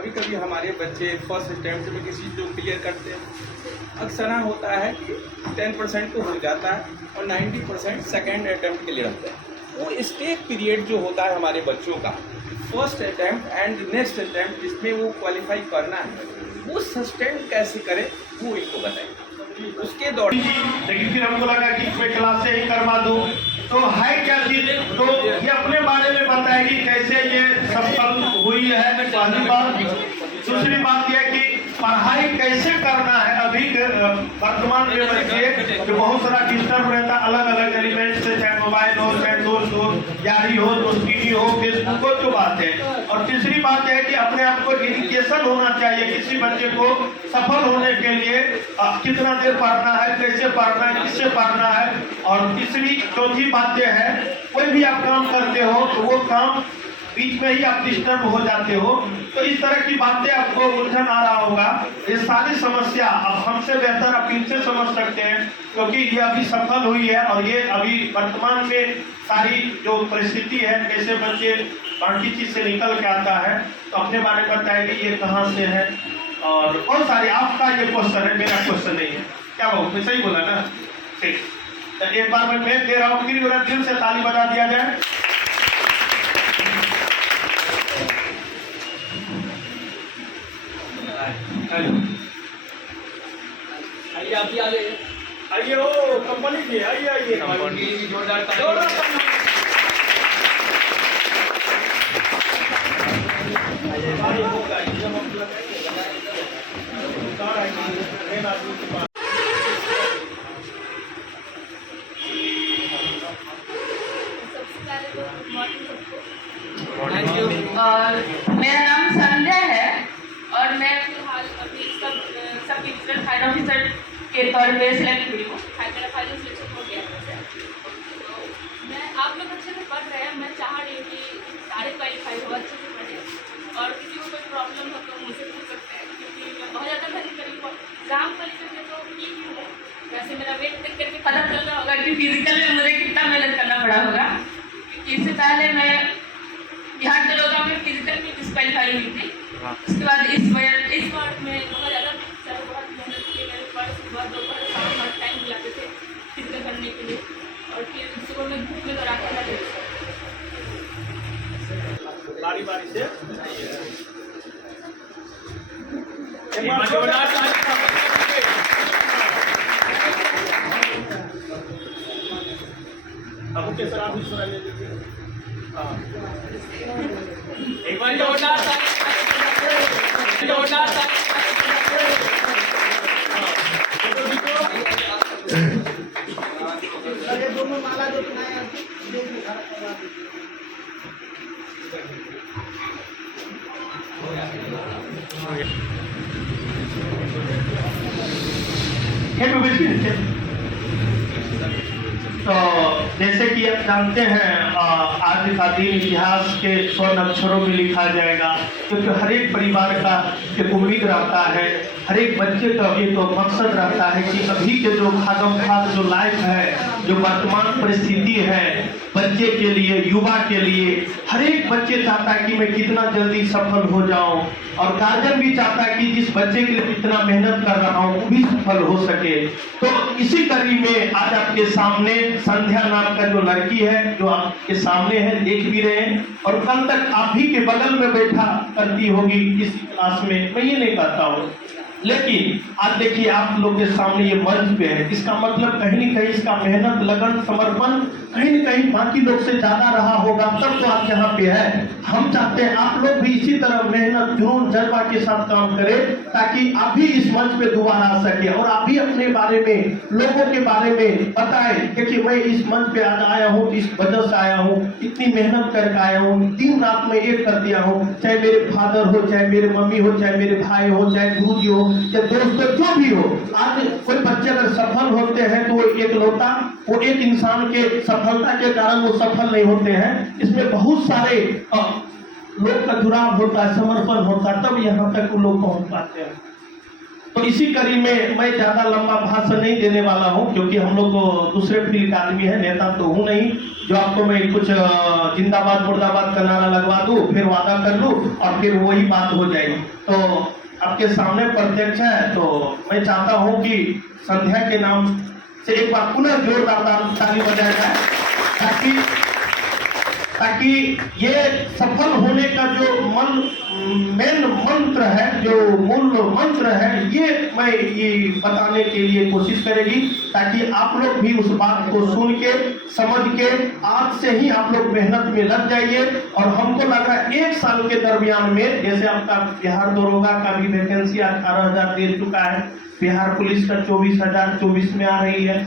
कभी कभी हमारे बच्चे फर्स्ट अटैम्प्ट में किसी चीज़ को क्लियर करते हैं। अक्सर होता है कि 10% तो हो जाता है और 90% सेकेंड अटैम्प्ट के लिए रहता है। वो स्टेज पीरियड जो होता है हमारे बच्चों का, first attempt and next attempt जिसमें वो क्वालिफाई करना है, वो सस्टेन कैसे करें वो इनको बताएं। उसके दौरान लेकिन फिर हमको लगा कि मैं क्लास से ही करवा दूँ, तो है क्या चीज, तो ये अपने बारे में बताएगी कैसे ये सफल हुई है, पहली बात। दूसरी बात यह कि पढ़ाई कैसे करना है। अभी वर्तमान में बच्चे जो बहुत सारा डिस्टर्ब रहता है अलग अलग एलिमेंट से, चाहे मोबाइल हो, चाहे दोस्त हो, यारी हो, दोस्ती हो, फेसबुक हो, जो बात है। और तीसरी बात है कि अपने आप को डेडिकेशन होना चाहिए। किसी बच्चे को सफल होने के लिए कितना देर पढ़ना है, कैसे पढ़ना है, किससे पढ़ना है। और तीसरी चौथी बात यह है, कोई भी आप काम करते हो तो वो काम बीच में ही आप डिस्टर्ब हो जाते हो, तो इस तरह की बातें आपको उलझन आ रहा होगा। ये सारी समस्या अब हमसे बेहतर आप इनसे समझ सकते हैं, क्योंकि ये अभी सफल हुई है और ये अभी वर्तमान में सारी जो परिस्थिति है, कैसे बच्चे बाकी चीज से निकल के आता है, तो अपने बारे में बताएगी ये कहाँ से है। और बहुत सारे आपका ये क्वेश्चन है, मेरा क्वेश्चन नहीं है। क्या बाबू, मैं सही बोला ना? ठीक, तो एक बार मैं दे रहा हूँ, फिर मेरा दिल से ताली बजा दिया जाए। आइए, आप आगे आइए, ओ कंपनी की आइए, आइए जोरदार और मेरा नाम संध्या है और मैं फिलहाल अभी सब डिजिटल फाइल ऑफिसर के तौर पे सिलेक्ट हुई हूँ। मेरा फाइनल सिलेक्शन हो गया है। तो मैं आप लोग अच्छे से पढ़ रहे हैं, मैं चाह रही हूँ कि सारे क्वालिफाई हो, अच्छे से पढ़े। और किसी को कोई प्रॉब्लम हो तो मुझसे पूछ सकते हैं, क्योंकि मैं बहुत ज़्यादा मेहनत करी हूँ। एग्जाम क्वालिफाई में तो ठीक ही है, वैसे मेरा वेट देख करके पता चल रहा होगा कि फिजिकल में मुझे कितना मेहनत करना पड़ा होगा। क्योंकि इससे पहले मैं बिहार दरोगा में फिजिकल में डिस्क्वालीफाई हुई थी। उसके बाद इस बार में बहुत ज़्यादा बहुत मेहनत की। मेरे पास सुबह दोपहर शाम हर टाइम बुलाते थे फिजिकल करने के लिए, और फिर सुबह में धूप में दौड़ा कर लगे। बारी बारी से अब के सर आप भी सुना ले लीजिए। एक बार जोरदार दोनों माला जो बनाया तो जैसे कि आप जानते हैं, आज का दिन इतिहास के स्वर्ण अक्षरों में लिखा जाएगा, क्योंकि हर एक परिवार का एक उम्मीद रहता है, हर एक बच्चे का भी तो मकसद रहता है कि अभी के जो भागम जो लाइफ है, जो वर्तमान परिस्थिति है बच्चे के लिए, युवा के लिए, हर एक बच्चे चाहता है कि मैं कितना जल्दी सफल हो जाऊं, और गार्जियन भी चाहता है कि जिस बच्चे के लिए इतना मेहनत कर रहा हूं वो भी सफल हो सके। तो इसी कड़ी में आज आपके सामने संध्या नाम का जो लड़की है, जो आपके सामने है, देख भी रहे हैं, और कल तक आप ही के बगल में बैठा करती होगी इस क्लास में, मैं ये नहीं कहता हूँ। लेकिन आज देखिए आप लोग के सामने ये मंच पे है, इसका मतलब कहीं न कहीं इसका मेहनत, लगन, समर्पण कहीं न कहीं बाकी लोग से ज्यादा रहा होगा, तब तो आप यहाँ पे है। हम चाहते हैं आप लोग भी इसी तरह मेहनत, जुनून, जज्बा के साथ काम करें, ताकि आप भी इस मंच पे दोबारा आ सके और आप भी अपने बारे में, लोगों के बारे में बताएं। देखिए मैं इस मंच पे आज आया हूँ, इस वजह से आया हूँ, इतनी मेहनत करके आया हूँ, दिन रात में एक कर दिया हूँ, चाहे मेरे फादर हो, चाहे मेरे मम्मी हो, चाहे मेरे भाई हो, चाहे गुरु जी हो, या दोस्तों जो भी हो। आज कोई बच्चे अगर सफल होते हैं तो वो एकलौता, वो एक इंसान के सफलता के कारण वो सफल नहीं होते हैं। इसमें बहुत सारे लोग का जुड़ाव होता है, समर्पण होता है, तब यहाँ तक वो लोग पहुंच पाते हैं। तो इसी कड़ी में मैं ज्यादा लंबा भाषण नहीं देने वाला हूं, क्योंकि हम लोग दूसरे फील्ड का आदमी है, नेता तो हूं नहीं जो आपको मैं कुछ जिंदाबाद मुर्दाबाद का नारा लगवा दूं, फिर वादा कर लूं और फिर वही बात हो जाएगी। तो आपके सामने प्रत्यक्ष है, तो मैं चाहता हूं कि संध्या के नाम से एक बार पुनः जोरदार ताली बजाया जाए, ताकि ये सफल होने का जो मेन मंत्र है, जो मूल मंत्र है, ये मैं ये बताने के लिए कोशिश करेगी, ताकि आप लोग भी उस बात को सुन के समझ के आज से ही आप लोग मेहनत में लग जाइए। और हमको लग रहा है 1 साल के दरमियान में, जैसे आपका बिहार दरोगा का भी वैकेंसी 18,000 दे चुका है, बिहार पुलिस का 24,024 में आ रही है,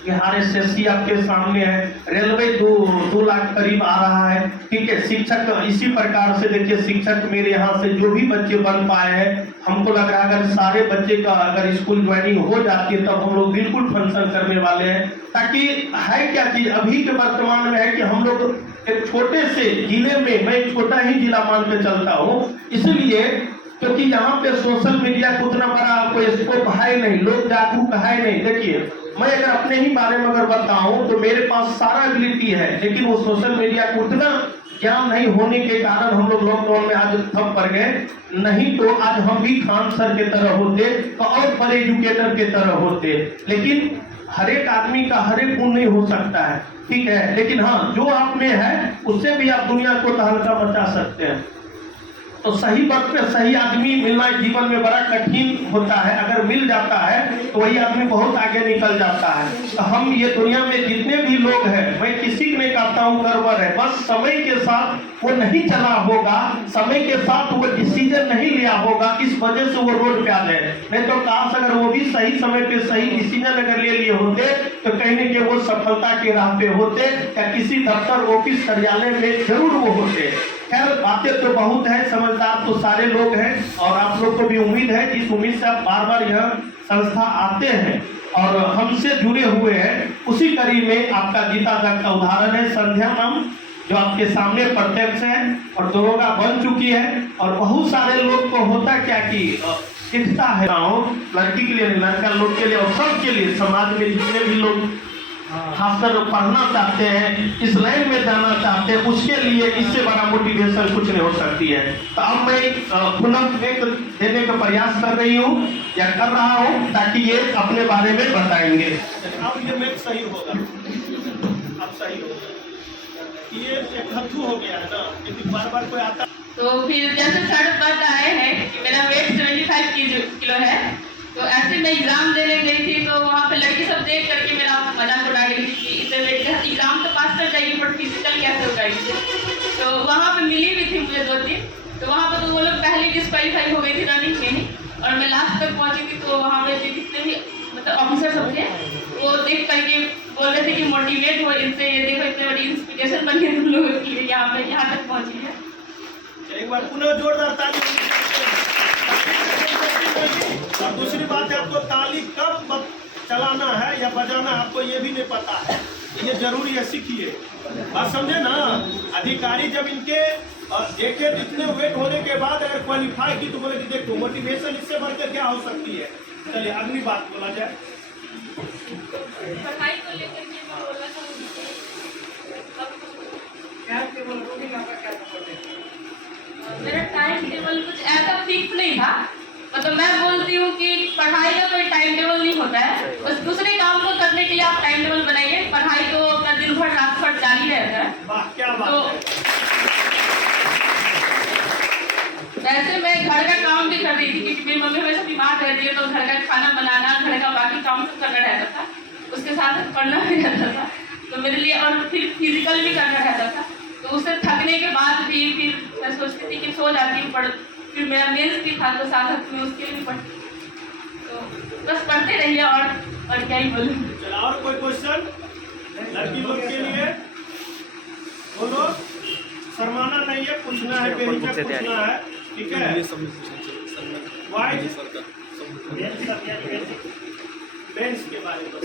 बिहार SSC आपके सामने है, रेलवे 2 लाख करीब आ रहा है, ठीक है। शिक्षक इसी प्रकार से देखिए, शिक्षक मेरे यहाँ से जो भी बच्चे बन पाए हैं, हमको लग रहा है अगर सारे बच्चे का अगर स्कूल ज्वाइनिंग हो जाती है तब हम लोग बिल्कुल फंक्शन करने वाले हैं। ताकि है क्या चीज अभी के वर्तमान में है कि हम लोग एक छोटे से जिले में, मैं एक छोटा ही जिला मान के चलता हूँ, इसलिए क्योंकि यहाँ पे सोशल मीडिया को उतना बड़ा कोई स्कोप है नहीं, लोग जागरूक है नहीं। देखिए, मैं अगर अपने ही बारे में अगर बताऊं तो मेरे पास सारा एबिलिटी है, लेकिन वो सोशल मीडिया को उतना ज्ञान नहीं होने के कारण हम लोग लॉकडाउन में आज थम पड़ गए। नहीं तो आज हम भी खान सर के तरह होते तो और बड़े एजुकेटर के तरह होते। लेकिन हर एक आदमी का हर एक गुण नहीं हो सकता है, ठीक है, लेकिन हाँ, जो आप में है उससे भी आप दुनिया को तहलका मचा सकते हैं। तो सही वक्त पे सही आदमी मिलना जीवन में बड़ा कठिन होता है, अगर मिल जाता है तो वही आदमी बहुत आगे निकल जाता है। तो हम ये दुनिया में जितने भी लोग हैं, मैं किसी को नहीं कहता हूँ गड़बड़ है, बस समय के साथ वो नहीं चला होगा, समय के साथ वो डिसीजन नहीं लिया होगा, इस वजह से वो रोड पे आ गए। नहीं तो काश अगर वो भी सही समय पे सही डिसीजन अगर ले लिए होते तो कहीं न कहीं वो सफलता के राह पे होते, या किसी दफ्तर ऑफिस कार्यालय में जरूर वो होते। खैर, बातें तो बहुत है, समझदार तो सारे लोग हैं, और आप लोग को भी उम्मीद है, जिस उम्मीद से आप बार बार यह संस्था आते हैं और हमसे जुड़े हुए हैं, उसी कड़ी में आपका जीता जागता उदाहरण है संध्या नाम, जो आपके सामने प्रत्यक्ष है और दरोगा बन चुकी है। और बहुत सारे लोग को होता क्या कि दिखता है लड़की के लिए, लड़का लोग के लिए और सबके लिए, समाज में जितने भी लोग खासकर पढ़ना चाहते हैं, इस लाइन में जाना चाहते हैं, उसके लिए इससे बड़ा मोटिवेशन कुछ नहीं हो सकती है। तो अब मैं पुनः एक देने का प्रयास कर रही हूँ या कर रहा हूँ, ताकि ये अपने बारे में बताएंगे। अब ये मैं सही होगा, अब सही होगा, ये एक हथू हो गया है ना, क्योंकि बार बार कोई आता। तो फिर जैसे सर बात आए हैं कि मेरा वेट 75 किलो है, तो ऐसे मैं एग्जाम देने गई थी, तो वहाँ पे लड़की सब देख करके मेरा मजाक उड़ा रही थी कि इतने वेट का एग्जाम तो पास कर जाएगी, बट फिजिकल कैसे हो जाएगी। तो वहाँ पे मिली भी थी मुझे 2-3, तो वहाँ पे तो वो लोग पहले डिस्क्वालीफाई हो गई थी रनिंग में ही, और मैं लास्ट तक पहुँची थी। तो वहाँ पे जितने भी मतलब ऑफिसर सब थे, वो देख करके बोल रहे थे कि मोटिवेट हो इनसे, ये देखो इतने बड़ी इंस्पिरेशन बन गई तुम लोगों के लिए, यहाँ तक पहुँची है। एक बार पुनः जोरदार ताली। और दूसरी बात है, आपको ताली कब चलाना है या बजाना आपको ये भी नहीं पता है, ये जरूरी है, सीखिए। बात समझे ना, अधिकारी जब इनके देखे इतने वेट होने के बाद अगर क्वालिफाई की तो बोले कि देखो मोटिवेशन इससे बढ़कर क्या हो सकती है। चलिए अगली बात बोला जाए। पढ़ाई को लेकर के मैं बोलना चाहूँगी मेरा टाइम टेबल कुछ ऐसा फिक्स नहीं था। मतलब मैं बोलती हूँ कि पढ़ाई का कोई टाइम टेबल नहीं होता है, बस दूसरे काम को करने के लिए आप टाइम टेबल बनाइए। पढ़ाई तो अपना दिन भर रात भर जारी रहता है। तो वैसे मैं घर का काम भी कर रही थी, क्योंकि मेरी मम्मी हमेशा बीमार रहती है, तो घर का खाना बनाना, घर का बाकी काम सब करना रहता था, उसके साथ पढ़ना भी रहता था, तो मेरे लिए और फिर फिजिकल भी करना रहता था। तो उससे थकने के बाद भी फिर मैं सोचती थी कि सो जाती हूँ, फिर मेरा मेंस भी था, तो साथ में उसके लिए पढ़ती, तो बस पढ़ते रहिए और क्या ही बोलूँ। चलो और कोई क्वेश्चन लड़की लोग के लिए बोलो, शर्माना नहीं है, पूछना है, बेहिचक पूछना है, ठीक है। बेंच के बारे में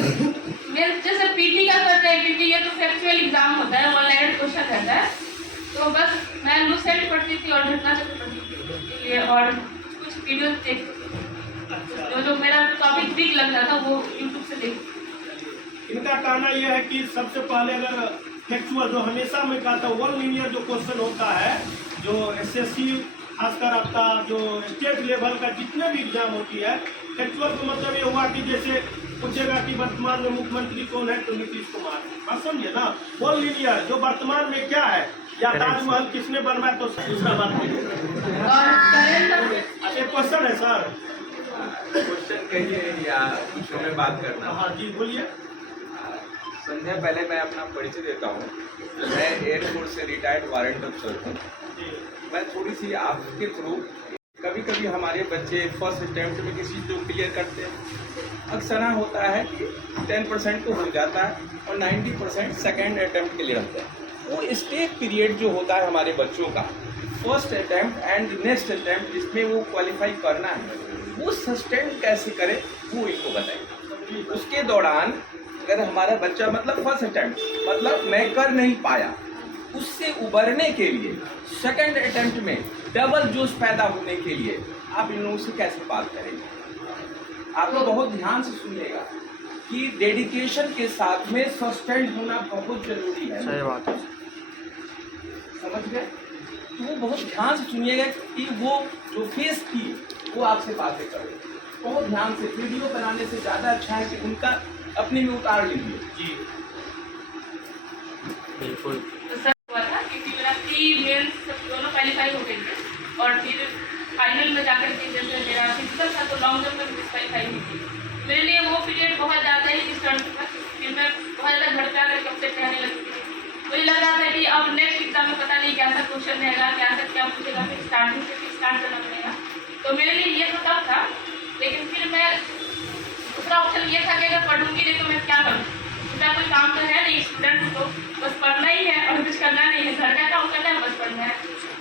मेंस जैसे पीटी का करते हैं, क्योंकि ये तो फैक्चुअल एग्जाम होता है, ऑनलाइन क्वेश्चन रहता है, तो बस मैं लूसेंट पढ़ती थी और घटना चक्र पढ़ती थी, और कुछ वीडियो देखती थी। जो मेरा टॉपिक वीक लग रहा था वो यूट्यूब से देख। इनका कहना यह है कि सबसे पहले अगर फैक्चुअल जो हमेशा मैं कहता हूँ वन लीनियर जो क्वेश्चन होता है, जो एसएससी खासकर आपका जो स्टेट लेवल का जितने भी एग्जाम होती है, फैक्चुअल का मतलब ये हुआ कि जैसे पूछेगा कि वर्तमान में मुख्यमंत्री कौन है, तो नीतीश कुमार। बात समझिए ना, वन लीनियर जो वर्तमान में क्या है, या ताजमहल किसने बनवाया, तो दूसरा बात करिए। और करंट अच्छा क्वेश्चन है सर, क्वेश्चन कहिए या कुछ में बात करना। हाँ जी बोलिए। संध्या, पहले मैं अपना परिचय देता हूँ। मैं एयरफोर्स से रिटायर्ड वारंट अफसर हूँ। मैं थोड़ी सी आपके थ्रू, कभी कभी हमारे बच्चे फर्स्ट अटैम्प्ट में किसी चीज़ को क्लियर करते हैं। अक्सर होता है कि 10% तो हो जाता है और 90% सेकेंड अटैम्प्ट के लिए रहता है। वो स्टेक पीरियड जो होता है हमारे बच्चों का, first attempt and next attempt, जिसमें वो क्वालिफाई करना है, वो सस्टेन कैसे करे वो इनको बताएं। उसके दौरान अगर हमारा बच्चा मतलब फर्स्ट अटैम्प्ट मतलब मैं कर नहीं पाया, उससे उबरने के लिए सेकंड अटेम्प्ट में डबल जोश पैदा होने के लिए आप इन लोगों से कैसे बात करेंगे? आप लोग बहुत ध्यान से सुनिएगा कि डेडिकेशन के साथ में सस्टेन होना बहुत जरूरी है। सही बात है। समझ गए? तो वो बहुत ध्यान से सुनिएगा कि वो जो फेस थी वो आपसे बातें करे, बहुत ध्यान से। वीडियो बनाने से ज़्यादा अच्छा है कि उनका अपने में उतार लीजिए। जी बिल्कुल। तो सर हुआ था क्योंकि मेरा प्री मेंस सब दोनों क्वालिफाई हो गए थे, और फिर फाइनल में जाकर के जैसे मेरा फिजिकल था तो लॉन्ग जंप में डिस्क्वालीफाई हुई थी। मेरे लिए वो पीरियड बहुत ज़्यादा ही डिस्टर्ब था। फिर मैं बहुत ज़्यादा घर पे आकर अपसेट रहने लगी थी। मुझे लग रहा था कि अब नेक्स्ट एग्जाम में पता नहीं कैसा क्वेश्चन रहेगा, क्या पूछेगा, फिर स्टार्टिंग से फिर स्टार्ट करना पड़ेगा। तो मेरे लिए ये तो टफ था, लेकिन फिर मैं दूसरा ऑप्शन ये था कि अगर पढ़ूंगी नहीं तो मैं क्या करूँ? मेरा कोई काम तो है नहीं, स्टूडेंट को बस पढ़ना ही है और कुछ करना नहीं है, घर का काम करना है, बस पढ़ना है।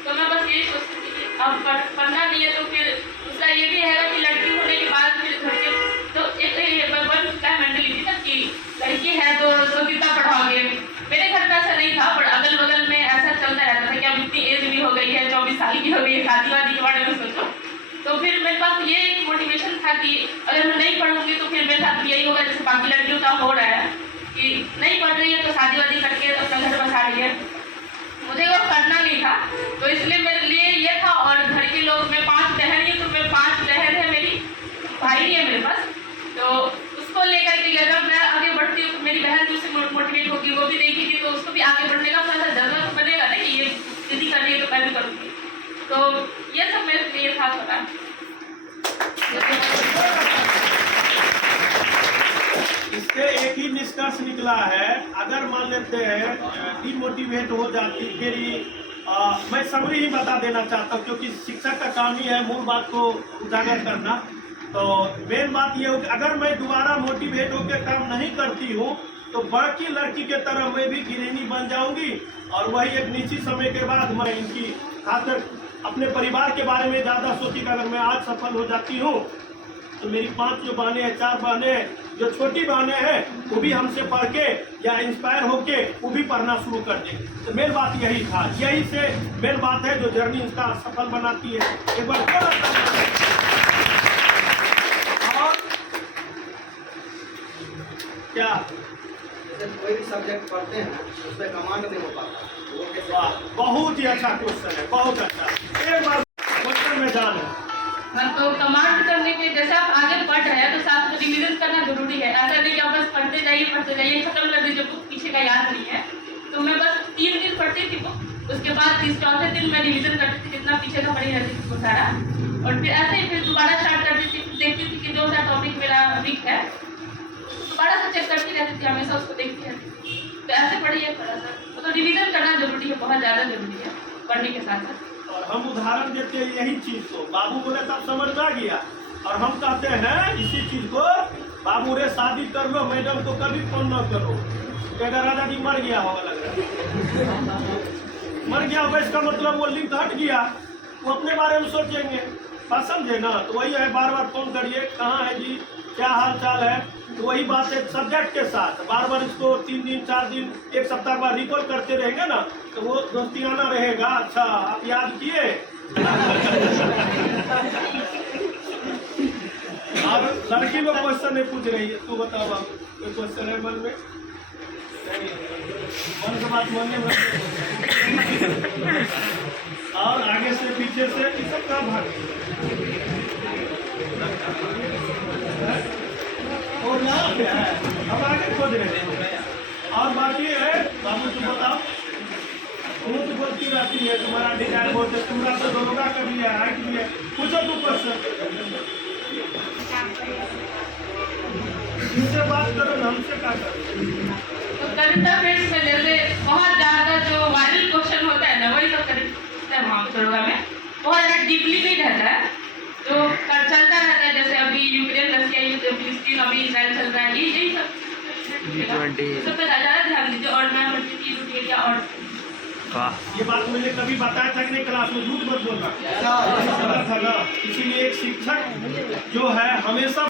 तो मैं बस यही सोचती थी कि अब पढ़ना नहीं है तो फिर दूसरा ये भी है कि लड़की होने के बाद फिर घर के तो एक बन चुका है मेंटलिटी ना कि लड़की है तो कितना पढ़ाओगे। मेरे घर में ऐसा नहीं था, पर अगल बगल में ऐसा चलता रहता था कि अब इतनी एज भी हो गई है, 24 साल की हो गई है, शादी वादी के बारे में सोचो। तो फिर मेरे पास ये एक मोटिवेशन था कि अगर मैं नहीं पढ़ूंगी तो फिर मेरे साथ यही होगा जैसे बाकी लड़कियों का हो रहा है कि नहीं पढ़ रही है तो शादी वादी करके अपना घर बसा रही है। मुझे वो करना नहीं था, तो इसलिए मेरे लिए ये था। और घर के लोग, मैं 5 बहन ही, तो मैं 5 बहन है मेरी, भाई नहीं है मेरे पास। तो उसको लेकर के अगर मैं आगे बढ़ती हूँ तो मेरी बहन भी उससे मोटिवेट होगी, वो भी देखेगी, तो उसको भी आगे बढ़ने का थोड़ा सा जरूरत तो बनेगा ना कि ये दीदी कर रही है तो मैं भी करूँगी। तो ये सब मेरे लिए था थोड़ा। इससे एक ही निष्कर्ष निकला है, अगर मान लेते हैं डिमोटिवेट हो जाती, फिर मैं समरी ही बता देना चाहता हूँ, क्योंकि शिक्षक का काम ही है मूल बात को उजागर करना। तो मेन बात ये हो कि अगर मैं दोबारा मोटिवेट होकर काम नहीं करती हूँ तो बाकी लड़की के तरह मैं भी गृहिणी बन जाऊंगी, और वही एक निश्चित समय के बाद मैं इनकी खातर अपने परिवार के बारे में ज़्यादा सोची कि अगर मैं आज सफल हो जाती हूँ तो मेरी 5 जो बहनें हैं, 4 बहनें हैं, जो छोटी बहनें हैं, वो भी हमसे पढ़ के या इंस्पायर होके वो भी पढ़ना शुरू कर दें। तो मेन बात यही था, यही से मेन बात है जो जर्नी इसका सफल बनाती है। एक बार और क्या कोई भी सब्जेक्ट पढ़ते हैं उसमें कमांड नहीं हो पाता, वो कैसे? वाह, बहुत ही अच्छा क्वेश्चन है, बहुत अच्छा। एक बार क्वेश्चन में जाने। हाँ, तो कमांड करने के जैसे आप आगे पढ़ रहे हैं तो साथ में रिवीजन करना जरूरी है। ऐसा नहीं कि आप बस पढ़ते जाइए खत्म कर दीजिए, बुक पीछे का याद नहीं है। तो मैं बस 3 दिन पढ़ती थी बुक, उसके बाद 3-4 दिन मैं रिवीजन करती थी, जितना पीछे का पढ़ी रहती थी वो सारा, और फिर ऐसे ही फिर दोबारा स्टार्ट करती थी, देखती थी कि जो सा टॉपिक मेरा वीक है दोबारा से चेक करती रहती थी, हमेशा उसको देखती रहती थी। तो ऐसे पढ़िए थोड़ा सा, तो रिवीजन करना जरूरी है, बहुत ज़्यादा जरूरी है पढ़ने के साथ साथ। और हम उदाहरण देते हैं यही चीज को, बाबू बोले तब समझ में आ गया, और हम कहते हैं इसी चीज को, बाबू रे शादी कर लो, मैडम को कभी फोन न करो। कहना राजा जी मर गया होगा, लग रहा मर गया होगा, इसका मतलब वो लिंक हट गया, वो अपने बारे में सोचेंगे। बात समझे ना? तो वही है, बार बार फोन करिए, कहाँ है जी, क्या हाल चाल है। तो वही बात है सब्जेक्ट के साथ, बार बार इसको 3 दिन 4 दिन 1 सप्ताह बाद रिकॉल करते रहेंगे ना, तो वो दोस्तियाना रहेगा। अच्छा आप याद किए। और लड़की लोग क्वेश्चन नहीं पूछ रही है, तू बता बाबू कोई क्वेश्चन है मन में? नहीं, मन की बात मन में रखो। और आगे से पीछे से ये सब कहाँ भाग और यहाँ पे है, अब आगे खोज रहे हैं। और बाकी है बाबू तुम बताओ, तुम तो बोलती रहती है तुम्हारा डिजाइन बोलते, तुम्हारा तो दोनों का कभी है हाइट भी है, पूछो तू क्वेश्चन, इनसे बात करो ना, हमसे क्या करो। तो करंट अफेयर्स में जैसे बहुत ज़्यादा जो वायरल क्वेश्चन होता है ना, वही सब करंट अफेयर्स में बहुत ज़्यादा डीपली नहीं रहता है, तो चलता रहता है। जैसे अभी यूक्रेन रशिया युद्ध, फिलिस्तीन, अभी इसराइल चल रहा है, यही सब सब पे ज़्यादा ध्यान दीजिए। और मैं मल्टीपल एरिया और ये बात मैंने कभी बताया था कि नहीं क्लास में, झूठ मत बोलना था ना। इसीलिए एक शिक्षक जो है हमेशा